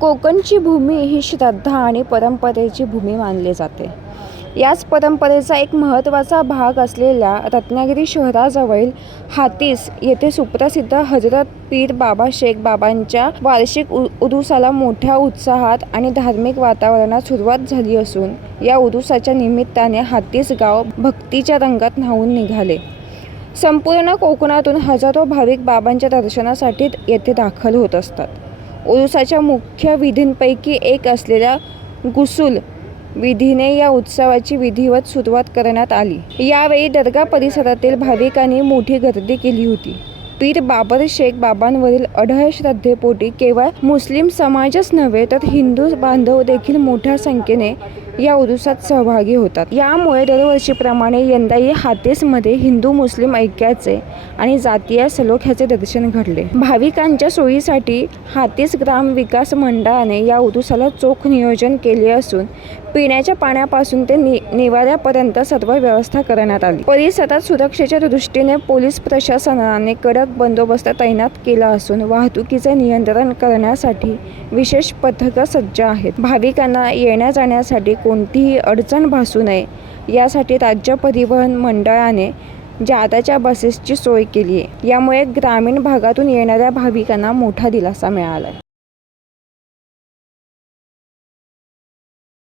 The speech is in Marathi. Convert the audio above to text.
कोकणची भूमी ही श्रद्धा आणि परंपरेची भूमी मानली जाते. याच परंपरेचा एक महत्त्वाचा भाग असलेल्या रत्नागिरी शहराजवळील हातीस येथे सुप्रसिद्ध हजरत पीर बाबा शेख बाबांच्या वार्षिक उरुसाला मोठ्या उत्साहात आणि धार्मिक वातावरणात सुरुवात झाली असून या उरुसाच्या निमित्ताने हातीस गाव भक्तीच्या रंगात न्हाऊन निघाले. संपूर्ण कोकणातून हजारो भाविक बाबांच्या दर्शनासाठी येथे दाखल होत असतात. उरुसाच्या मुख्य विधींपैकी एक असलेल्या गुसूल विधीने या उत्सवाची विधिवत सुरुवात करण्यात आली. यावेळी दर्गा परिसरातील भाविकांनी मोठी गर्दी केली होती. पीर बाबर शेख बाबांवरील अढळ श्रद्धेपोटी केवळ मुस्लिम समाजच नव्हे तर हिंदू बांधव देखील मोठ्या संख्येने या उरुसात सहभागी होतात. यामुळे दरवर्षीप्रमाणे यंदाही हातीसमध्ये हिंदू मुस्लिम ऐक्याचे आणि जातीय सलोख्याचे दर्शन घडले. भाविकांच्या सोयीसाठी हातीस ग्राम विकास मंडळाने या उरुसाला चोख नियोजन केले असून पिण्याच्या पाण्यापासून ते निवाऱ्यापर्यंत सर्व व्यवस्था करण्यात आली. परिसरात सुरक्षेच्या दृष्टीने पोलीस प्रशासनाने कडक बंदोबस्त तैनात केला असून वाहतुकीचे नियंत्रण करण्यासाठी विशेष पथकं सज्ज आहेत. भाविकांना येण्या जाण्यासाठी कोणतीही अडचण भासू नये यासाठी राज्य परिवहन मंडळाने जादाच्या बसेसची सोय केली आहे. यामुळे ग्रामीण भागातून येणाऱ्या भाविकांना मोठा दिलासा मिळाला आहे.